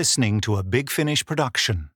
listening to a Big Finish production.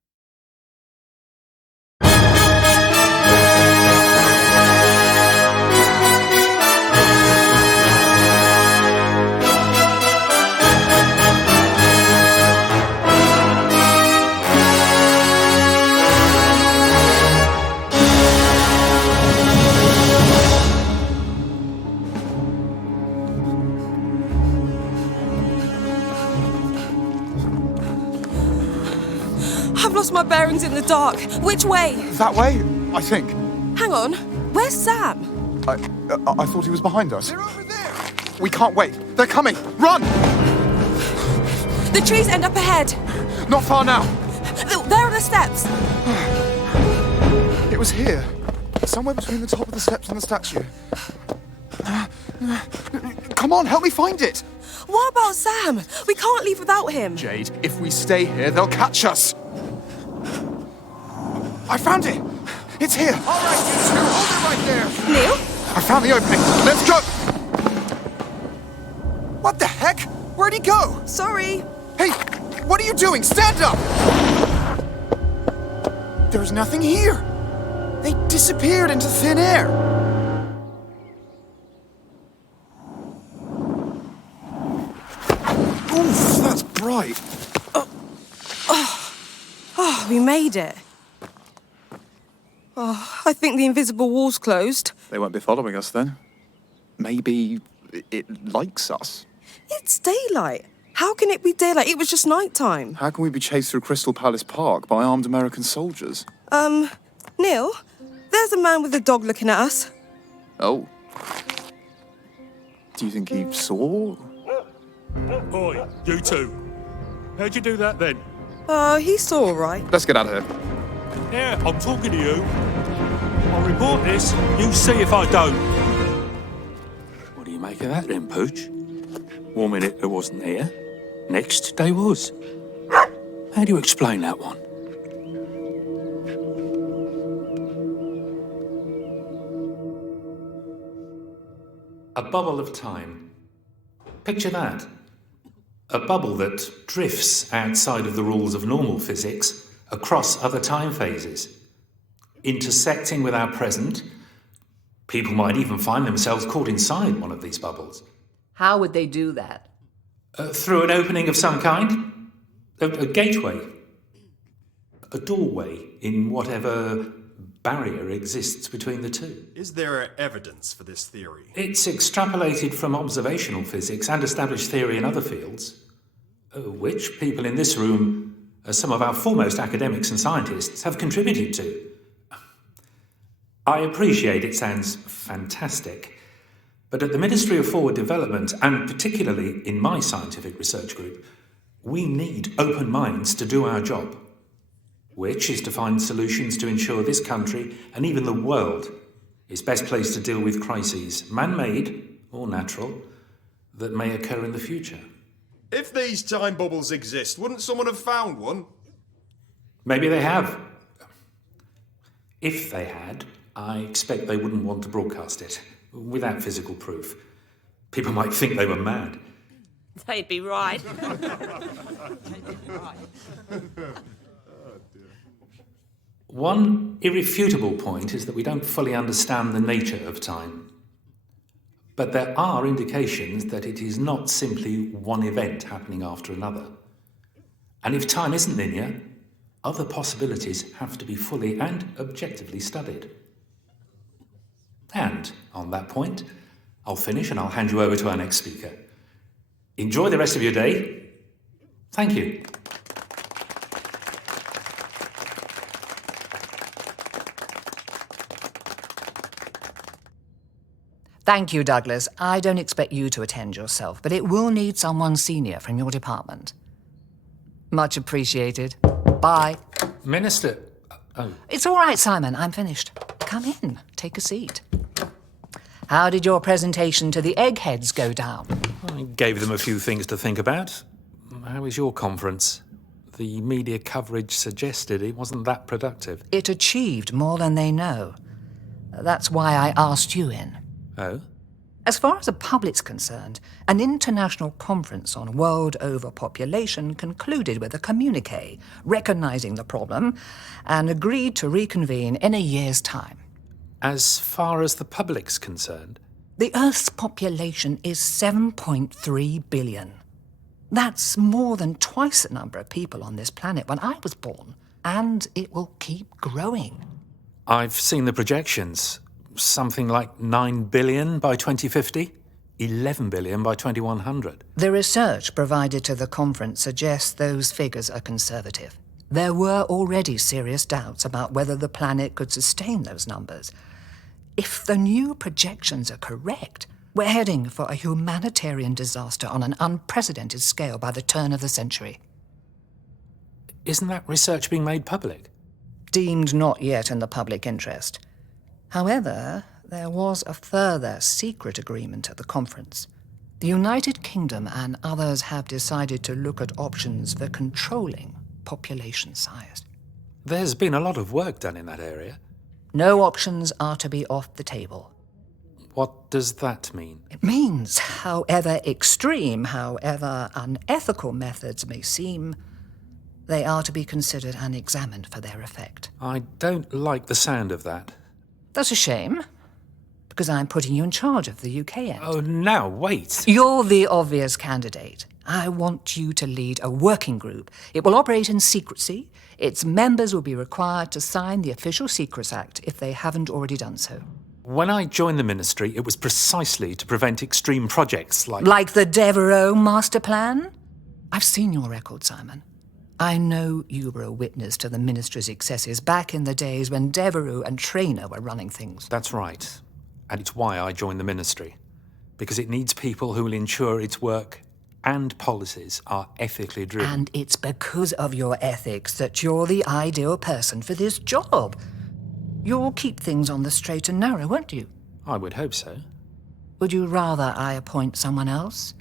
I've lost my bearings in the dark. Which way? That way, I think. Hang on. Where's Sam? I thought he was behind us. They're over there! We can't wait. They're coming. Run! The trees end up ahead. Not far now. There are the steps. It was here. Somewhere between the top of the steps and the statue. Come on, help me find it. What about Sam? We can't leave without him. Jade, if we stay here, they'll catch us. I found it. It's here. All right, you two, hold it right there! Neil? I found the opening. Let's go. What the heck? Where'd he go? Sorry. Hey, what are you doing? Stand up! There's nothing here. They disappeared into thin air. Oof, that's bright. Oh, we made it. Oh, I think the invisible wall's closed. They won't be following us then. Maybe it likes us. It's daylight. How can it be daylight? It was just nighttime. How can we be chased through Crystal Palace Park by armed American soldiers? Neil, there's a man with a dog looking at us. Oh. Do you think he saw? Oi, you two. How'd you do that then? He saw all right. Let's get out of here. Yeah, I'm talking to you. I'll report this, you see if I don't. What do you make of that then, Pooch? 1 minute there wasn't there, next day was. How do you explain that one? A bubble of time. Picture that. A bubble that drifts outside of the rules of normal physics across other time phases. Intersecting with our present, people might even find themselves caught inside one of these bubbles. How would they do that? Through an opening of some kind. A gateway. A doorway in whatever barrier exists between the two. Is there evidence for this theory? It's extrapolated from observational physics and established theory in other fields, which people in this room, some of our foremost academics and scientists, have contributed to. I appreciate it sounds fantastic, but at the Ministry of Forward Development, and particularly in my scientific research group, we need open minds to do our job, which is to find solutions to ensure this country, and even the world, is best placed to deal with crises, man-made or natural, that may occur in the future. If these time bubbles exist, wouldn't someone have found one? Maybe they have. If they had, I expect they wouldn't want to broadcast it, without physical proof. People might think they were mad. They'd be right. One irrefutable point is that we don't fully understand the nature of time. But there are indications that it is not simply one event happening after another. And if time isn't linear, other possibilities have to be fully and objectively studied. And on that point, I'll finish and I'll hand you over to our next speaker. Enjoy the rest of your day. Thank you. Thank you, Douglas. I don't expect you to attend yourself, but it will need someone senior from your department. Much appreciated. Bye. Minister... Oh. It's all right, Simon. I'm finished. Come in. Take a seat. How did your presentation to the eggheads go down? I gave them a few things to think about. How was your conference? The media coverage suggested it wasn't that productive. It achieved more than they know. That's why I asked you in. Oh? As far as the public's concerned, an international conference on world overpopulation concluded with a communiqué recognizing the problem and agreed to reconvene in a year's time. As far as the public's concerned? The Earth's population is 7.3 billion. That's more than twice the number of people on this planet when I was born, and it will keep growing. I've seen the projections. Something like 9 billion by 2050, 11 billion by 2100. The research provided to the conference suggests those figures are conservative. There were already serious doubts about whether the planet could sustain those numbers. If the new projections are correct, we're heading for a humanitarian disaster on an unprecedented scale by the turn of the century. Isn't that research being made public? Deemed not yet in the public interest. However, there was a further secret agreement at the conference. The United Kingdom and others have decided to look at options for controlling population size. There's been a lot of work done in that area. No options are to be off the table. What does that mean? It means, however extreme, however unethical methods may seem, they are to be considered and examined for their effect. I don't like the sound of that. That's a shame, because I'm putting you in charge of the UK end. Oh, now, wait. You're the obvious candidate. I want you to lead a working group. It will operate in secrecy. Its members will be required to sign the Official Secrets Act if they haven't already done so. When I joined the ministry, it was precisely to prevent extreme projects like... Like the Devereux Master Plan? I've seen your record, Simon. I know you were a witness to the ministry's excesses back in the days when Devereux and Traynor were running things. That's right. And it's why I joined the ministry. Because it needs people who will ensure its work and policies are ethically driven. And it's because of your ethics that you're the ideal person for this job. You'll keep things on the straight and narrow, won't you? I would hope so. Would you rather I appoint someone else?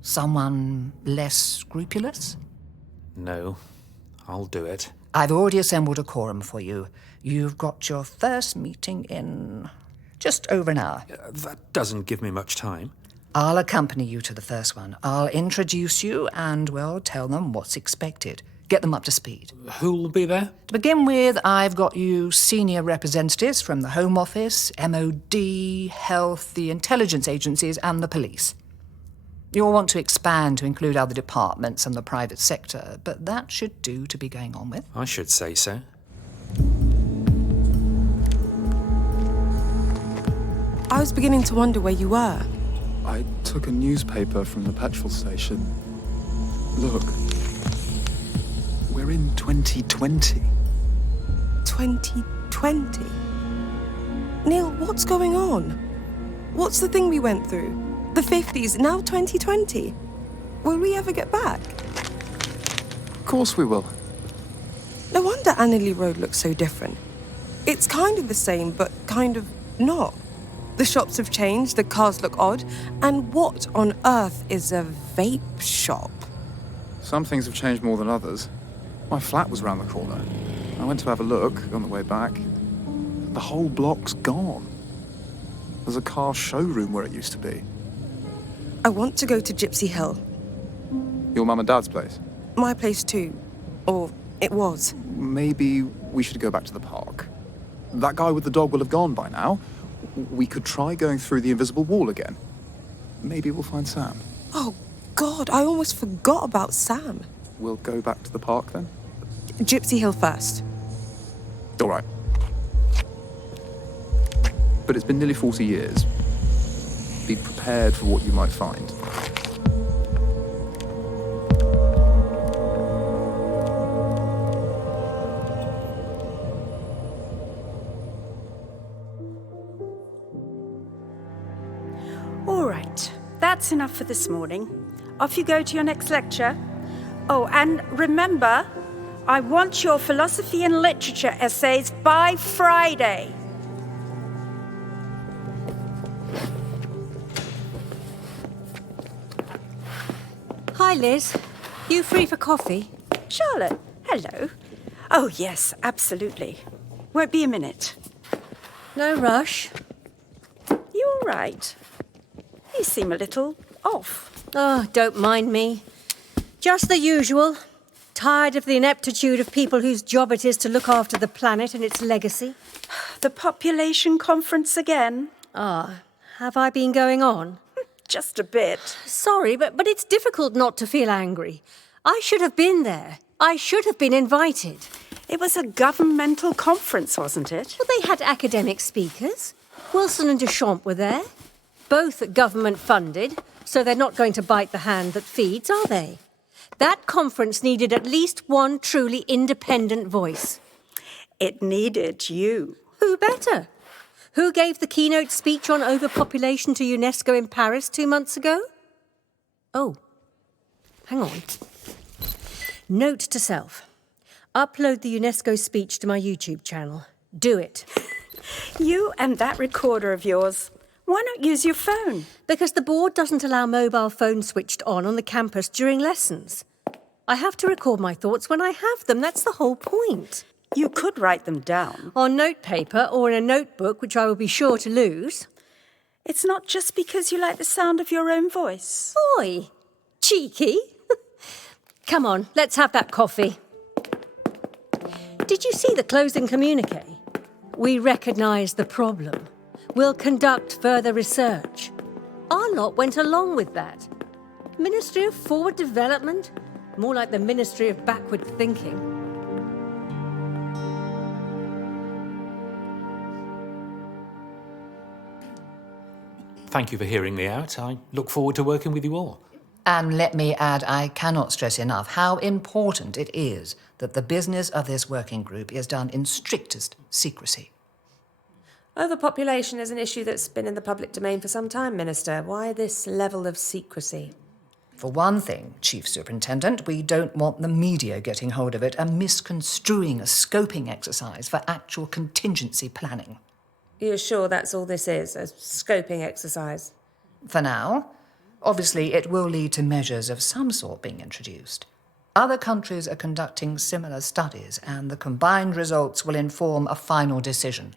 Someone less scrupulous? No, I'll do it. I've already assembled a quorum for you. You've got your first meeting in just over an hour. That doesn't give me much time. I'll accompany you to the first one. I'll introduce you and, well, tell them what's expected. Get them up to speed. Who'll be there? To begin with, I've got you senior representatives from the Home Office, MOD, Health, the intelligence agencies and the police. You'll want to expand to include other departments and the private sector, but that should do to be going on with. I should say so. I was beginning to wonder where you were. I took a newspaper from the petrol station. Look. We're in 2020. 2020? Neil, what's going on? What's the thing we went through? The 50s, now 2020. Will we ever get back? Of course we will. No wonder Annerley Road looks so different. It's kind of the same, but kind of not. The shops have changed, the cars look odd, and what on earth is a vape shop? Some things have changed more than others. My flat was round the corner. I went to have a look on the way back. The whole block's gone. There's a car showroom where it used to be. I want to go to Gypsy Hill. Your mum and dad's place? My place too. Or it was. Maybe we should go back to the park. That guy with the dog will have gone by now. We could try going through the invisible wall again. Maybe we'll find Sam. Oh, God, I almost forgot about Sam. We'll go back to the park then? Gypsy Hill first. All right. But it's been nearly 40 years. Be prepared for what you might find. All right, that's enough for this morning. Off you go to your next lecture. Oh, and remember, I want your philosophy and literature essays by Friday. Hi, Liz. You free for coffee? Charlotte, hello. Oh, yes, absolutely. Won't be a minute. No rush. You all right? You seem a little off. Oh, don't mind me. Just the usual. Tired of the ineptitude of people whose job it is to look after the planet and its legacy. The population conference again? Ah, have I been going on? Just a bit. Sorry, but it's difficult not to feel angry. I should have been there. I should have been invited. It was a governmental conference, wasn't it? Well, they had academic speakers. Wilson and Deschamps were there. Both government-funded, so they're not going to bite the hand that feeds, are they? That conference needed at least one truly independent voice. It needed you. Who better? Who gave the keynote speech on overpopulation to UNESCO in Paris 2 months ago? Oh, hang on. Note to self. Upload the UNESCO speech to my YouTube channel. Do it. You and that recorder of yours. Why not use your phone? Because the board doesn't allow mobile phones switched on the campus during lessons. I have to record my thoughts when I have them. That's the whole point. You could write them down. On notepaper or in a notebook, which I will be sure to lose. It's not just because you like the sound of your own voice. Oi, cheeky. Come on, let's have that coffee. Did you see the closing communique? We recognise the problem. We'll conduct further research. Our lot went along with that. Ministry of Forward Development? More like the Ministry of Backward Thinking. Thank you for hearing me out. I look forward to working with you all. And let me add, I cannot stress enough how important it is that the business of this working group is done in strictest secrecy. Overpopulation is an issue that's been in the public domain for some time, Minister. Why this level of secrecy? For one thing, Chief Superintendent, we don't want the media getting hold of it and misconstruing a scoping exercise for actual contingency planning. You're sure that's all this is, a scoping exercise? For now. Obviously, it will lead to measures of some sort being introduced. Other countries are conducting similar studies, and the combined results will inform a final decision.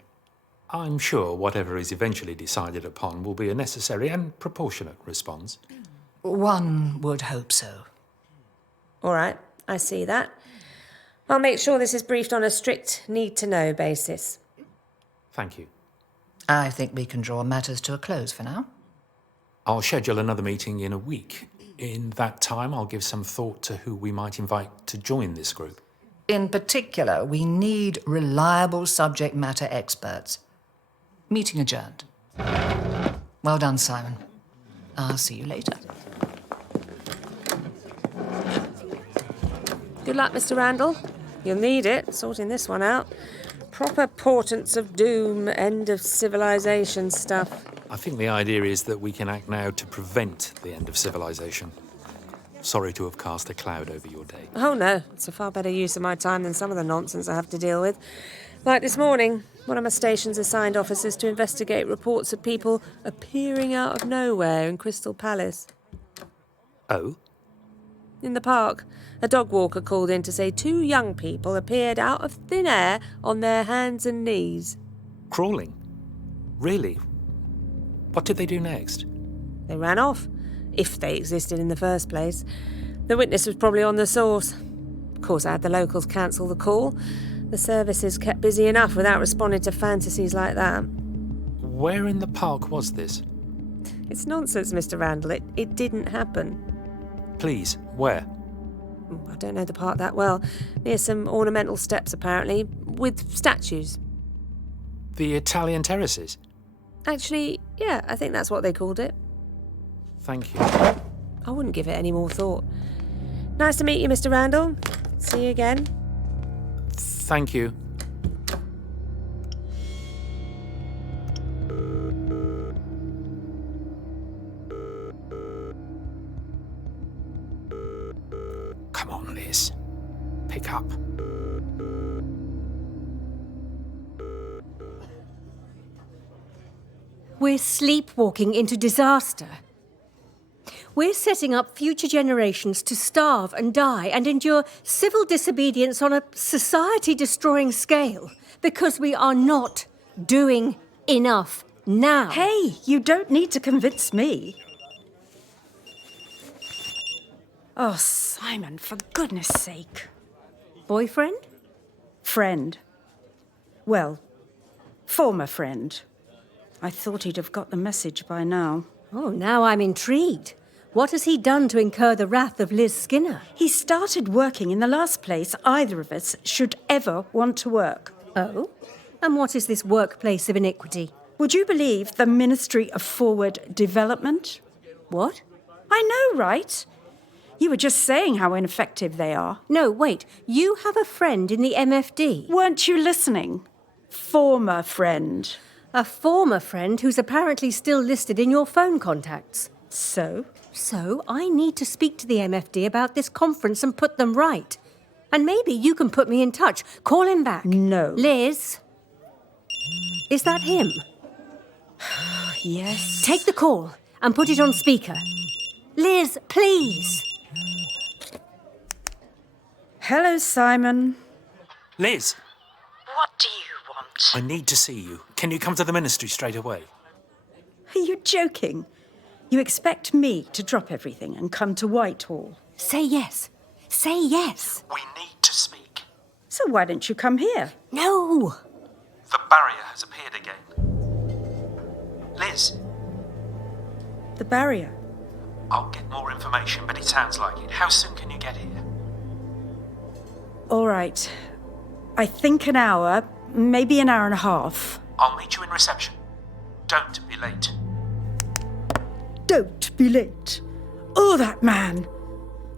I'm sure whatever is eventually decided upon will be a necessary and proportionate response. One would hope so. All right, I see that. I'll make sure this is briefed on a strict need-to-know basis. Thank you. I think we can draw matters to a close for now. I'll schedule another meeting in a week. In that time, I'll give some thought to who we might invite to join this group. In particular, we need reliable subject matter experts. Meeting adjourned. Well done, Simon. I'll see you later. Good luck, Mr. Randall. You'll need it, sorting this one out. Proper portents of doom, end of civilization stuff. I think the idea is that we can act now to prevent the end of civilization. Sorry to have cast a cloud over your day. Oh, no. It's a far better use of my time than some of the nonsense I have to deal with. Like this morning, one of my station's assigned officers to investigate reports of people appearing out of nowhere in Crystal Palace. Oh? In the park, a dog walker called in to say 2 young people appeared out of thin air on their hands and knees. Crawling? Really? What did they do next? They ran off, if they existed in the first place. The witness was probably on the source. Of course, I had the locals cancel the call. The services kept busy enough without responding to fantasies like that. Where in the park was this? It's nonsense, Mr. Randall. It didn't happen. Please, where? I don't know the park that well. Near some ornamental steps, apparently, with statues. The Italian terraces? Actually, yeah, I think that's what they called it. Thank you. I wouldn't give it any more thought. Nice to meet you, Mr. Randall. See you again. Thank you. Come on, Liz. Pick up. We're sleepwalking into disaster. We're setting up future generations to starve and die and endure civil disobedience on a society-destroying scale because we are not doing enough now. Hey, you don't need to convince me. Oh, Simon, for goodness sake. Boyfriend? Friend. Well, former friend. I thought he'd have got the message by now. Oh, now I'm intrigued. What has he done to incur the wrath of Liz Skinner? He started working in the last place either of us should ever want to work. Oh? And what is this workplace of iniquity? Would you believe the Ministry of Forward Development? What? I know, right? You were just saying how ineffective they are. No, wait. You have a friend in the MFD? Weren't you listening? Former friend. A former friend who's apparently still listed in your phone contacts. So? So, I need to speak to the MFD about this conference and put them right. And maybe you can put me in touch. Call him back. No. Liz? Is that him? Yes. Take the call and put it on speaker. Liz, please. Hello, Simon. Liz, What do you want? I need to see you. Can you come to the ministry straight away? Are you joking? You expect me to drop everything and come to Whitehall? Say yes. Say yes. We need to speak. So why don't you come here? No. The barrier has appeared again. Liz, The barrier. I'll get more information, but it sounds like it. How soon can you get here? All right. I think an hour, maybe an hour and a half. I'll meet you in reception. Don't be late. Don't be late. Oh, that man.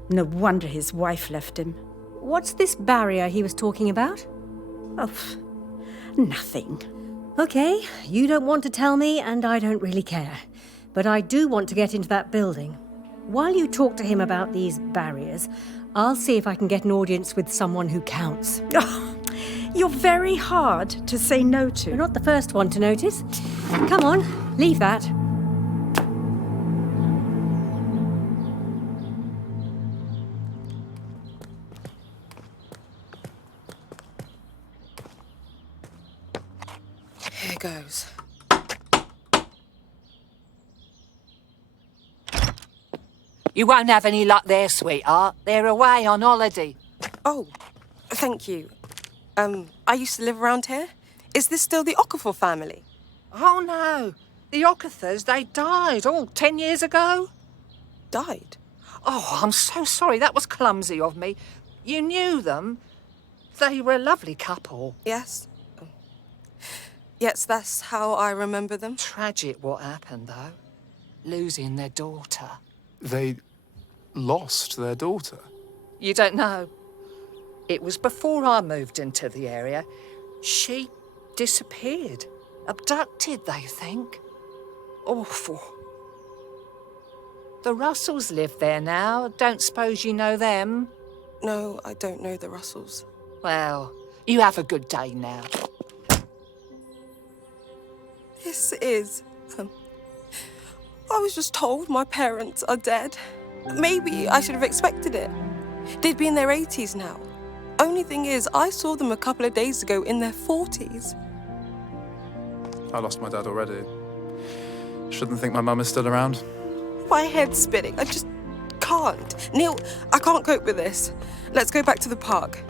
No wonder his wife left him. What's this barrier he was talking about? Oh, nothing. Okay, you don't want to tell me, and I don't really care. But I do want to get into that building. While you talk to him about these barriers, I'll see if I can get an audience with someone who counts. Oh, you're very hard to say no to. You're not the first one to notice. Come on, leave that. Here goes. You won't have any luck there, sweetheart. They're away on holiday. Oh, thank you. I used to live around here. Is this still the Okafor family? Oh, no. The Okathers, they died, 10 years ago. Died? Oh, I'm so sorry. That was clumsy of me. You knew them. They were a lovely couple. Yes. Yes, that's how I remember them. Tragic what happened, though. Losing their daughter. They lost their daughter. You don't know. It was before I moved into the area. She disappeared. Abducted, they think. Awful. The Russells live there now. Don't suppose you know them? No, I don't know the Russells. Well, you have a good day now. This is... I was just told my parents are dead. Maybe I should have expected it. They'd be in their 80s now. Only thing is, I saw them a couple of days ago in their 40s. I lost my dad already. Shouldn't think my mum is still around. My head's spinning. I just can't. Neil, I can't cope with this. Let's go back to the park.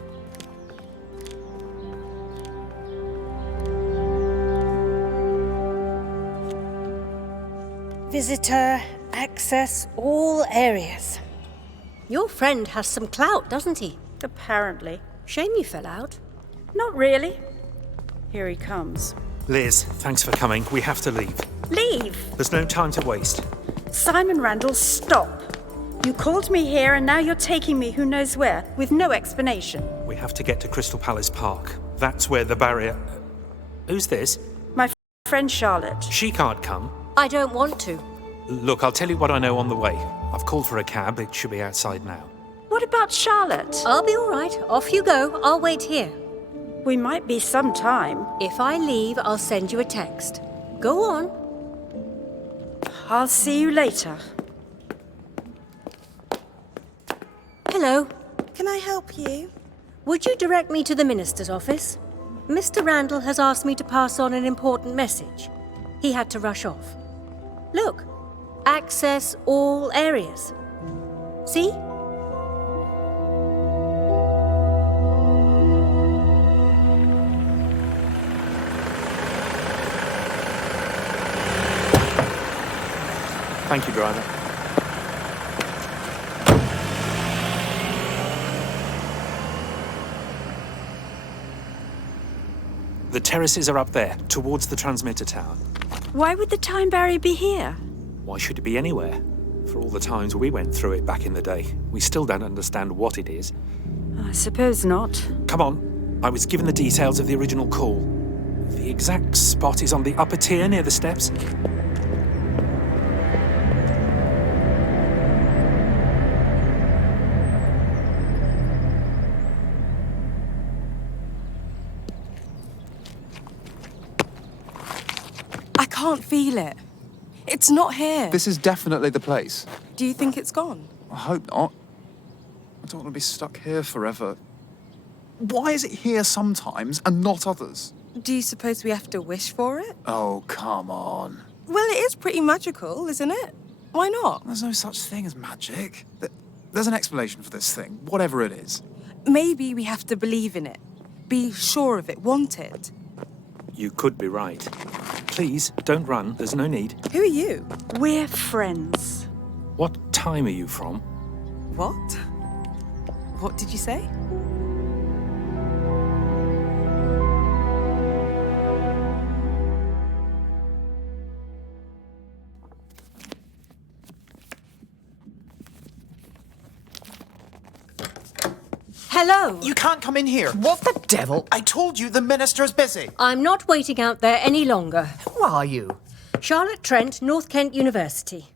Visitor, access all areas. Your friend has some clout, doesn't he? Apparently. Shame you fell out. Not really. Here he comes. Liz, thanks for coming. We have to leave. Leave! There's no time to waste. Simon Randall, stop. You called me here and now you're taking me who knows where, with no explanation. We have to get to Crystal Palace Park. That's where the barrier... Who's this? My friend Charlotte. She can't come. I don't want to. Look, I'll tell you what I know on the way. I've called for a cab. It should be outside now. What about Charlotte? I'll be all right. Off you go. I'll wait here. We might be some time. If I leave, I'll send you a text. Go on. I'll see you later. Hello. Can I help you? Would you direct me to the minister's office? Mr. Randall has asked me to pass on an important message. He had to rush off. Look, access all areas. See? Thank you, driver. The terraces are up there, towards the transmitter tower. Why would the time barrier be here? Why should it be anywhere? For all the times we went through it back in the day, we still don't understand what it is. I suppose not. Come on, I was given the details of the original call. The exact spot is on the upper tier near the steps. I can't feel it. It's not here. This is definitely the place. Do you think it's gone? I hope not. I don't want to be stuck here forever. Why is it here sometimes and not others? Do you suppose we have to wish for it? Oh, come on. Well, it is pretty magical, isn't it? Why not? There's no such thing as magic. There's an explanation for this thing, whatever it is. Maybe we have to believe in it. Be sure of it, want it. You could be right. Please, don't run. There's no need. Who are you? We're friends. What time are you from? What? What did you say? Hello. You can't come in here. What the devil? I told you the minister's busy. I'm not waiting out there any longer. Who are you? Charlotte Trent, North Kent University.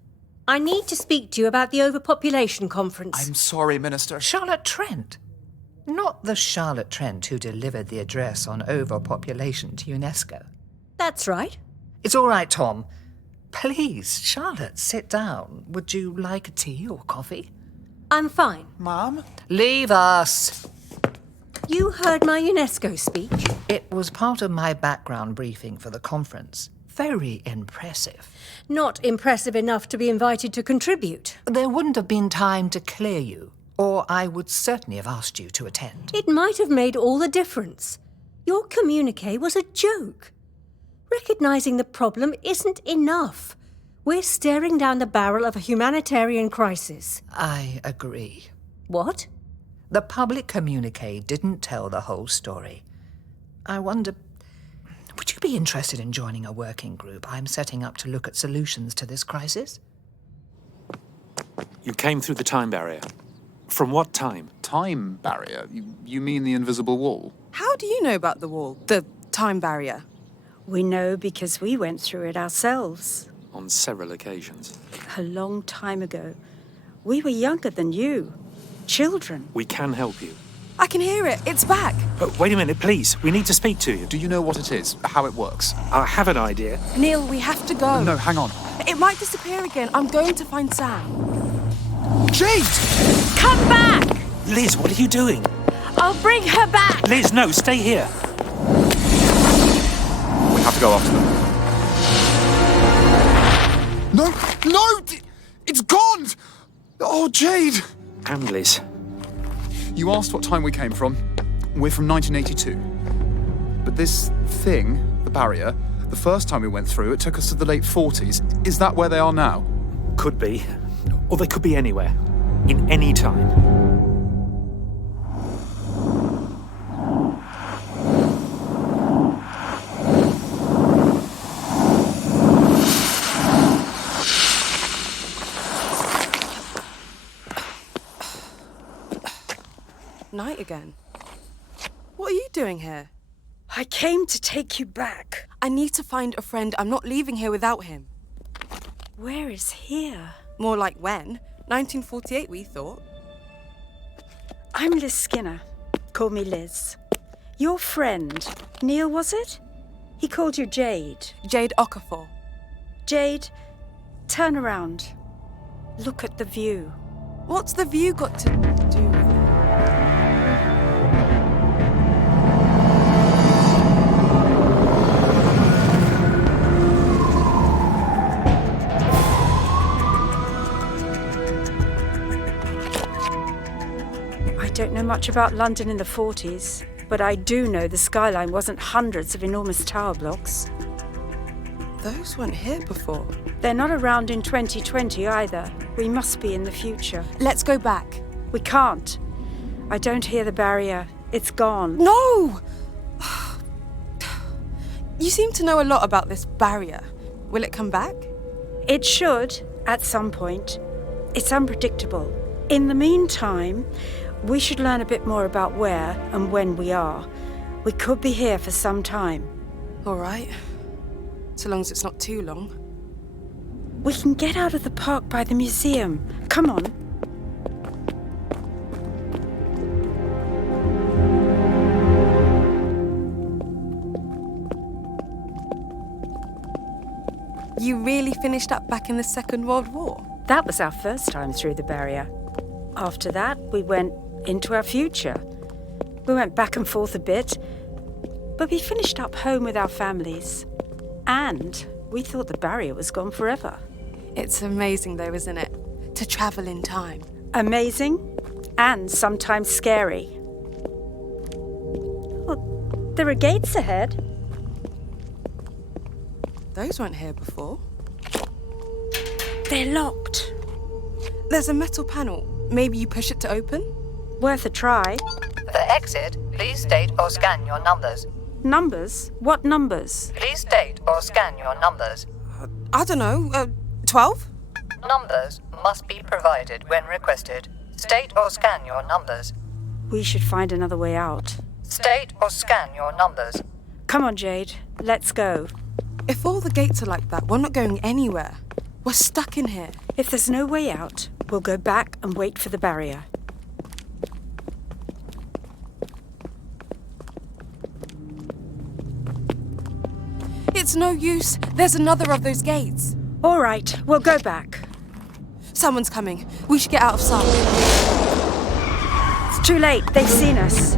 I need to speak to you about the overpopulation conference. I'm sorry, Minister. Charlotte Trent. Not the Charlotte Trent who delivered the address on overpopulation to UNESCO. That's right. It's all right, Tom. Please, Charlotte, sit down. Would you like a tea or coffee? I'm fine. Mom? Leave us. You heard my UNESCO speech? It was part of my background briefing for the conference. Very impressive. Not impressive enough to be invited to contribute. There wouldn't have been time to clear you, or I would certainly have asked you to attend. It might have made all the difference. Your communique was a joke. Recognizing the problem isn't enough. We're staring down the barrel of a humanitarian crisis. I agree. What? The public communique didn't tell the whole story. I wonder, would you be interested in joining a working group I'm setting up to look at solutions to this crisis? You came through the time barrier. From what time? Time barrier? You mean the invisible wall? How do you know about the wall? The time barrier? We know because we went through it ourselves. On several occasions. A long time ago. We were younger than you. Children. We can help you. I can hear it. It's back. Wait a minute, please. We need to speak to you. Do you know what it is? How it works? I have an idea. Neil, we have to go. No, hang on. It might disappear again. I'm going to find Sam. Jade! Come back! Liz, what are you doing? I'll bring her back! Liz, no, stay here. We have to go after them. No! No! It's gone! Oh, Jade! And Liz. You asked what time we came from. We're from 1982. But this thing, the barrier, the first time we went through, it took us to the late 40s. Is that where they are now? Could be. Or they could be anywhere. In any time. Night again. What are you doing here? I came to take you back. I need to find a friend. I'm not leaving here without him. Where is here? More like when? 1948, we thought. I'm Liz Skinner. Call me Liz. Your friend, Neil, was it? He called you Jade. Jade Okafor. Jade, turn around. Look at the view. What's the view got to do with it? I don't know much about London in the 40s, but I do know the skyline wasn't hundreds of enormous tower blocks. Those weren't here before. They're not around in 2020 either. We must be in the future. Let's go back. We can't. I don't hear the barrier. It's gone. No! You seem to know a lot about this barrier. Will it come back? It should, at some point. It's unpredictable. In the meantime, we should learn a bit more about where and when we are. We could be here for some time. All right. So long as it's not too long. We can get out of the park by the museum. Come on. You really finished up back in the Second World War? That was our first time through the barrier. After that, we went into our future. We went back and forth a bit, but we finished up home with our families. And we thought the barrier was gone forever. It's amazing though, isn't it? To travel in time. Amazing and sometimes scary. Well, there are gates ahead. Those weren't here before. They're locked. There's a metal panel. Maybe you push it to open? Worth a try. For exit, please state or scan your numbers. Numbers? What numbers? Please state or scan your numbers. I don't know, 12? Numbers must be provided when requested. State or scan your numbers. We should find another way out. State or scan your numbers. Come on, Jade. Let's go. If all the gates are like that, we're not going anywhere. We're stuck in here. If there's no way out, we'll go back and wait for the barrier. It's no use. There's another of those gates. All right, we'll go back. Someone's coming. We should get out of sight. It's too late. They've seen us.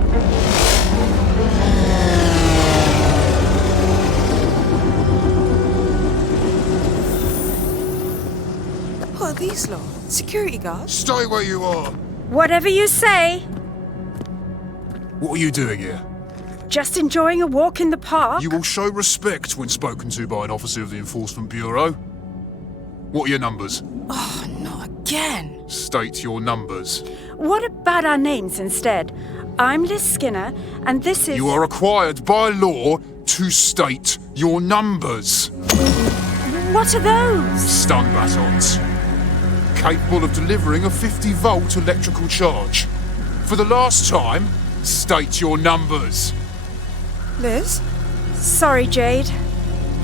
What are these lot? Security guards? Stay where you are. Whatever you say. What are you doing here? Just enjoying a walk in the park. You will show respect when spoken to by an officer of the Enforcement Bureau. What are your numbers? Oh, not again. State your numbers. What about our names instead? I'm Liz Skinner, and this is... You are required by law to state your numbers. What are those? Stun batons. Capable of delivering a 50-volt electrical charge. For the last time, state your numbers. Liz? Sorry, Jade.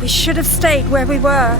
We should have stayed where we were.